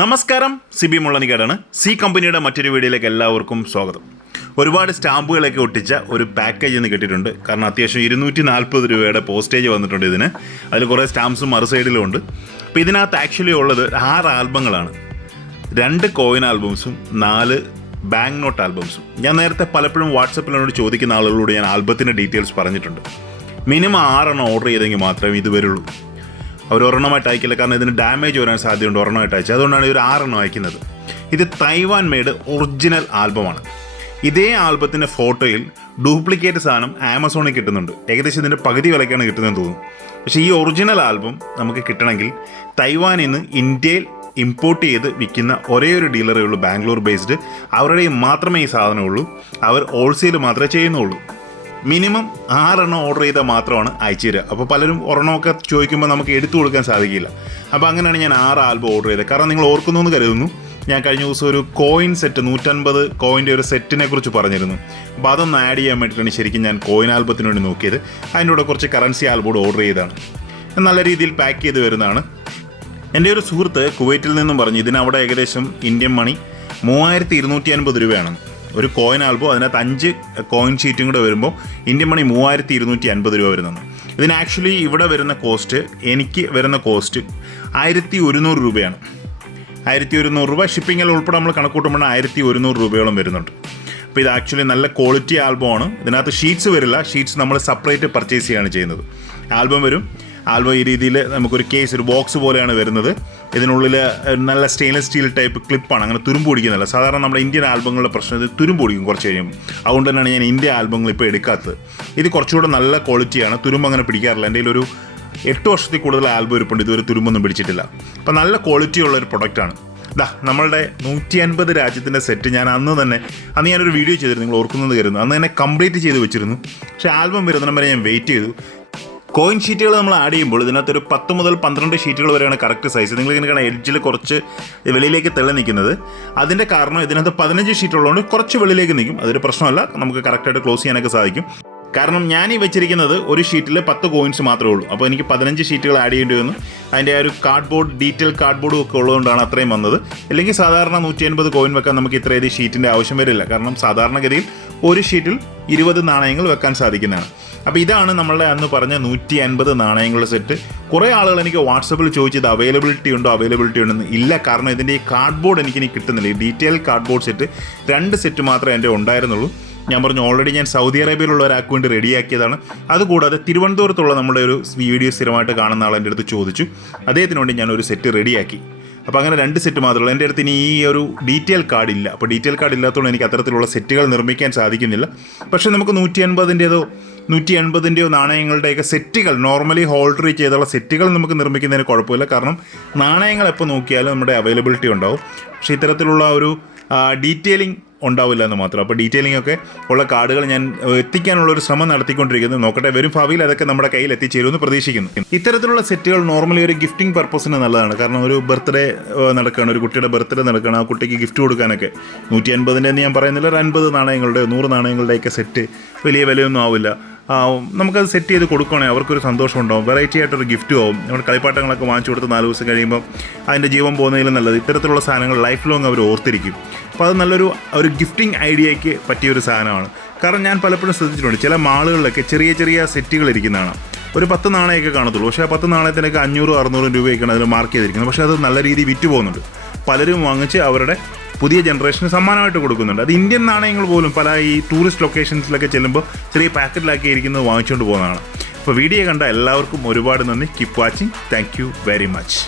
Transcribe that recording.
നമസ്കാരം, സിബി മുള്ളനിക്കാടാണ്. സി കമ്പനിയുടെ മറ്റൊരു വീഡിയോയിലേക്ക് എല്ലാവർക്കും സ്വാഗതം. ഒരുപാട് സ്റ്റാമ്പുകളൊക്കെ ഒട്ടിച്ച ഒരു പാക്കേജ് എന്ന് കിട്ടിയിട്ടുണ്ട്. കാരണം അത്യാവശ്യം 240 രൂപയുടെ പോസ്റ്റേജ് വന്നിട്ടുണ്ട് ഇതിന്. അതിൽ കുറേ സ്റ്റാമ്പ്സും മറു സൈഡിലും ഉണ്ട്. അപ്പോൾ ഇതിനകത്ത് ആക്ച്വലി ഉള്ളത് 6 ആൽബങ്ങളാണ്. 2 കോയിൻ ആൽബംസും 4 ബാങ്ക് നോട്ട് ആൽബംസും. ഞാൻ നേരത്തെ പലപ്പോഴും വാട്സപ്പിനോട് ചോദിക്കുന്ന ആളുകളോട് ഞാൻ ആൽബത്തിൻ്റെ ഡീറ്റെയിൽസ് പറഞ്ഞിട്ടുണ്ട്. മിനിമം 6 ഓർഡർ ചെയ്തെങ്കിൽ മാത്രമേ ഇത് വരുള്ളൂ. അവർ ഒരെണ്ണമായിട്ട് അയക്കില്ല, കാരണം ഇതിന് ഡാമേജ് വരാൻ സാധ്യതയുണ്ട് ഒരെണ്ണമായിട്ട് അയച്ചത്. അതുകൊണ്ടാണ് ഇവർ 6 അയക്കുന്നത്. ഇത് തൈവാൻ മെയ്ഡ് ഒറിജിനൽ ആൽബമാണ്. ഇതേ ആൽബത്തിൻ്റെ ഫോട്ടോയിൽ ഡ്യൂപ്ലിക്കേറ്റ് സാധനം ആമസോണിൽ കിട്ടുന്നുണ്ട്. ഏകദേശം ഇതിൻ്റെ പകുതി വിലയ്ക്കാണ് കിട്ടുന്നതെന്ന് തോന്നുന്നു. പക്ഷേ ഈ ഒറിജിനൽ ആൽബം നമുക്ക് കിട്ടണമെങ്കിൽ തൈവാനിൽ നിന്ന് ഇന്ത്യയിൽ ഇമ്പോർട്ട് ചെയ്ത് വിൽക്കുന്ന ഒരേ ഒരു ഡീലറേ ഉള്ളൂ, ബാംഗ്ലൂർ ബേസ്ഡ്. അവരുടെ മാത്രമേ ഈ സാധനമുള്ളൂ. അവർ ഹോൾസെയിൽ മാത്രമേ ചെയ്യുന്നുള്ളൂ. മിനിമം 6 ഓർഡർ ചെയ്താൽ മാത്രമാണ് അയച്ചു തരിക. അപ്പോൾ പലരും ഒരെണ്ണമൊക്കെ ചോദിക്കുമ്പോൾ നമുക്ക് എടുത്തു കൊടുക്കാൻ സാധിക്കില്ല. അപ്പോൾ അങ്ങനെയാണ് ഞാൻ 6 ആൽബം ഓർഡർ ചെയ്തത്. കാരണം നിങ്ങൾ ഓർക്കുന്നു എന്ന് കരുതുന്നു, ഞാൻ കഴിഞ്ഞ ദിവസം ഒരു കോയിൻ സെറ്റ് 150 കോയിൻ്റെ ഒരു സെറ്റിനെ കുറിച്ച് പറഞ്ഞിരുന്നു. അപ്പോൾ അതൊന്ന് ആഡ് ചെയ്യാൻ വേണ്ടിയിട്ടാണ് ശരിക്കും ഞാൻ കോയിൻ ആൽബത്തിന് വേണ്ടി നോക്കിയത്. അതിൻ്റെ കൂടെ കുറച്ച് കറൻസി ആൽബം ഓർഡർ ചെയ്തതാണ്. നല്ല രീതിയിൽ പാക്ക് ചെയ്ത് വരുന്നതാണ്. എൻ്റെ ഒരു സുഹൃത്ത് കുവൈറ്റിൽ നിന്നും പറഞ്ഞു ഇതിനവിടെ ഏകദേശം ഇന്ത്യൻ മണി 3250 രൂപയാണ് ഒരു കോയിൻ ആൽബം. അതിനകത്ത് 5 കോയിൻ ഷീറ്റും കൂടെ വരുമ്പോൾ ഇന്ത്യൻ മണി 3250 രൂപ വരുന്നതാണ്. ഇതിന് ആക്ച്വലി ഇവിടെ വരുന്ന കോസ്റ്റ്, എനിക്ക് വരുന്ന കോസ്റ്റ് 1100 രൂപയാണ്. 1100 രൂപ ഷിപ്പിങ്ങിൽ ഉൾപ്പെടെ നമ്മൾ കണക്കൂട്ടുമ്പോൾ 1100 രൂപയോളം വരുന്നുണ്ട്. അപ്പോൾ ഇത് ആക്ച്വലി നല്ല ക്വാളിറ്റി ആൽബമാണ്. ഇതിനകത്ത് ഷീറ്റ്സ് വരില്ല. ഷീറ്റ്സ് നമ്മൾ സെപ്പറേറ്റ് പർച്ചേസ് ചെയ്യുകയാണ് ചെയ്യുന്നത്. ആൽബം വരും. ആൽബം ഈ രീതിയിൽ നമുക്കൊരു കേസ്, ഒരു ബോക്സ് പോലെയാണ് വരുന്നത്. ഇതിനുള്ളിൽ നല്ല സ്റ്റെയിൻലെസ് സ്റ്റീൽ ടൈപ്പ് ക്ലിപ്പാണ്. അങ്ങനെ തുരുമ്പ് പിടിക്കുന്നില്ല. സാധാരണ നമ്മുടെ ഇന്ത്യൻ ആൽബങ്ങളുടെ പ്രശ്നം ഇത് തുരുമ്പ് പിടിക്കും കുറച്ച് കഴിയുമ്പോൾ. അതുകൊണ്ട് തന്നെയാണ് ഞാൻ ഇന്ത്യൻ ആൽബങ്ങൾ ഇപ്പോൾ എടുക്കാത്തത്. ഇത് കുറച്ചുകൂടെ നല്ല ക്വാളിറ്റിയാണ്. തുരുമ്പ് അങ്ങനെ പിടിക്കാറില്ല. എൻ്റെ ഒരു 8 വർഷത്തിൽ കൂടുതൽ ആൽബം ഇരിപ്പുണ്ട്. ഇതുവരെ തുരുമ്പൊന്നും പിടിച്ചിട്ടില്ല. അപ്പോൾ നല്ല ക്വാളിറ്റി ഉള്ളൊരു പ്രൊഡക്റ്റാണ്. നമ്മളുടെ 150 രാജ്യത്തിൻ്റെ സെറ്റ് ഞാൻ അന്ന് ഞാനൊരു വീഡിയോ ചെയ്തിരുന്നു, നിങ്ങൾ ഓർക്കുന്നത് കരുതുന്നു. അന്ന് തന്നെ കംപ്ലീറ്റ് ചെയ്ത് വെച്ചിരുന്നു. പക്ഷേ ആൽബം വരുന്നതിന് വരെ ഞാൻ വെയിറ്റ് ചെയ്തു. കോയിൻ ഷീറ്റുകൾ നമ്മൾ ആഡ് ചെയ്യുമ്പോൾ ഇതിനകത്തൊരു 10 മുതൽ 12 ഷീറ്റുകൾ വരെയാണ് കറക്റ്റ് സൈസ്. നിങ്ങളിങ്ങനെ കാണാൻ എഡ്ജിൽ കുറച്ച് വെളിയിലേക്ക് തെളി നിൽക്കുന്നത്. അതിൻ്റെ കാരണം ഇതിനകത്ത് 15 ഷീറ്റ് ഉള്ളതുകൊണ്ട് കുറച്ച് വെളിയിലേക്ക് നിൽക്കും. അതൊരു പ്രശ്നമല്ല, നമുക്ക് കറക്റ്റായിട്ട് ക്ലോസ് ചെയ്യാനൊക്കെ സാധിക്കും. കാരണം ഞാൻ ഈ വെച്ചിരിക്കുന്നത് ഒരു ഷീറ്റിൽ 10 കോയിൻസ് മാത്രമേ ഉള്ളൂ. അപ്പോൾ എനിക്ക് 15 ഷീറ്റുകൾ ആഡ് ചെയ്യേണ്ടി വന്നു. അതിൻ്റെ ആ ഒരു കാർഡ്ബോർഡ്, ഡീറ്റെയിൽ കാർഡ്ബോർഡും ഒക്കെ ഉള്ളതുകൊണ്ടാണ് അത്രയും വന്നത്. അല്ലെങ്കിൽ സാധാരണ 150 കോയിൻ വെക്കാൻ നമുക്ക് ഇത്രയധികം ഷീറ്റിൻ്റെ ആവശ്യം വരില്ല. കാരണം സാധാരണഗതിയിൽ ഒരു ഷീറ്റിൽ 20 നാണയങ്ങൾ വെക്കാൻ സാധിക്കുന്നതാണ്. അപ്പോൾ ഇതാണ് നമ്മളുടെ അന്ന് പറഞ്ഞ 150 നാണയങ്ങളുടെ സെറ്റ്. കുറേ ആളുകൾ എനിക്ക് വാട്സപ്പിൽ ചോദിച്ചത് അവൈലബിലിറ്റി ഉണ്ടെന്ന്. ഇല്ല, കാരണം ഇതിൻ്റെ ഈ കാർഡ്ബോർഡ് എനിക്കിനി കിട്ടുന്നില്ല. ഈ ഡീറ്റെയിൽ കാർഡ്ബോർഡ് സെറ്റ് 2 സെറ്റ് മാത്രമേ എൻ്റെ ഉണ്ടായിരുന്നുള്ളൂ. ഞാൻ പറഞ്ഞു ഓൾറെഡി ഞാൻ സൗദി അറേബ്യയിലുള്ള ഒരാൾക്ക് വേണ്ടി റെഡിയാക്കിയതാണ്. അതുകൂടാതെ തിരുവനന്തപുരത്തുള്ള നമ്മുടെ ഒരു വീഡിയോ സ്ഥിരമായിട്ട് കാണുന്ന ആൾ എൻ്റെ അടുത്ത് ചോദിച്ചു. അദ്ദേഹത്തിന് വേണ്ടി ഞാൻ ഒരു സെറ്റ് റെഡിയാക്കി. അപ്പോൾ അങ്ങനെ 2 സെറ്റ് മാത്രമേ ഉള്ളൂ. എൻ്റെ അടുത്ത് ഇനി ഈ ഒരു ഡീറ്റെയിൽ കാർഡ് ഇല്ല. അപ്പോൾ ഡീറ്റെയിൽ കാർഡ് ഇല്ലാത്തതുകൊണ്ട് എനിക്ക് അത്തരത്തിലുള്ള സെറ്റുകൾ നിർമ്മിക്കാൻ സാധിക്കുന്നില്ല. പക്ഷേ നമുക്ക് 180 നാണയങ്ങളുടെയൊക്കെ സെറ്റുകൾ, നോർമലി ഹോൾഡർ ചെയ്തുള്ള സെറ്റുകൾ നമുക്ക് നിർമ്മിക്കുന്നതിന് കുഴപ്പമില്ല. കാരണം നാണയങ്ങൾ എപ്പോൾ നോക്കിയാലും നമ്മുടെ അവൈലബിലിറ്റി ഉണ്ടാവും. പക്ഷേ ഇത്തരത്തിലുള്ള ഒരു ഡീറ്റെയിലിംഗ് ഉണ്ടാവില്ല എന്ന് മാത്രം. അപ്പോൾ ഡീറ്റെയിലിംഗ് ഒക്കെ ഉള്ള കാർഡുകൾ ഞാൻ എത്തിക്കാനുള്ളൊരു ശ്രമം നടത്തിക്കൊണ്ടിരിക്കുന്നത്. നോക്കട്ടെ, വരും ഭാവിയിൽ അതൊക്കെ നമ്മുടെ കയ്യിൽ എത്തിച്ചേരുമെന്ന് പ്രതീക്ഷിക്കുന്നു. ഇത്തരത്തിലുള്ള സെറ്റുകൾ നോർമലി ഒരു ഗിഫ്റ്റിംഗ് പർപ്പസിന് നല്ലതാണ്. കാരണം ഒരു ബർത്ത്ഡേ നടക്കുകയാണ്, ഒരു കുട്ടിയുടെ ബർത്ത്ഡേ നടക്കുകയാണ്, ആ കുട്ടിക്ക് ഗിഫ്റ്റ് കൊടുക്കാനൊക്കെ 150 എന്ന് ഞാൻ പറയുന്നില്ല, ഒരു 50 നാണയങ്ങളുടെ 100 നാണയങ്ങളുടെയൊക്കെ സെറ്റ് വലിയ വിലയൊന്നും ആവില്ല. നമുക്കത് സെറ്റ് ചെയ്ത് കൊടുക്കുകയാണെങ്കിൽ അവർക്കൊരു സന്തോഷം ഉണ്ടാവും. വെറൈറ്റി ആയിട്ടൊരു ഗിഫ്റ്റും ആവും. നമ്മുടെ കളിപ്പാട്ടങ്ങളൊക്കെ വാങ്ങിച്ചു കൊടുത്ത് 4 ദിവസം കഴിയുമ്പോൾ അതിൻ്റെ ജീവൻ പോകുന്നതിലും നല്ലത് ഇത്തരത്തിലുള്ള സാധനങ്ങൾ ലൈഫ് ലോങ് അവർ ഓർത്തിരിക്കും. അപ്പോൾ അത് നല്ലൊരു ഗിഫ്റ്റിംഗ് ഐഡിയയ്ക്ക് പറ്റിയൊരു സാധനമാണ്. കാരണം ഞാൻ പലപ്പോഴും ശ്രദ്ധിച്ചിട്ടുണ്ട്, ചില മാളുകളിലൊക്കെ ചെറിയ സെറ്റുകൾ ഇരിക്കുന്നതാണ്. ഒരു 10 നാണയമൊക്കെ കാണത്തുള്ളൂ. പക്ഷേ ആ 10 നാണയത്തിനൊക്കെ 500-600 രൂപയൊക്കെയാണ് അതിൽ മാർക്ക് ചെയ്തിരിക്കുന്നത്. പക്ഷേ അത് നല്ല രീതിയിൽ വിറ്റ് പോകുന്നുണ്ട്. പലരും വാങ്ങിച്ച് അവരുടെ പുതിയ ജനറേഷന് സമ്മാനമായിട്ട് കൊടുക്കുന്നുണ്ട്. അത് ഇന്ത്യൻ നാണയങ്ങൾ പോലും പല ഈ ടൂറിസ്റ്റ് ലൊക്കേഷൻസിലൊക്കെ ചെല്ലുമ്പോൾ ചെറിയ പാക്കറ്റിലാക്കി ഇരിക്കുന്നത് വാങ്ങിച്ചുകൊണ്ട് പോകുന്നതാണ്. അപ്പോൾ വീഡിയോ കണ്ട എല്ലാവർക്കും ഒരുപാട് നന്ദി. Keep watching. Thank you very much.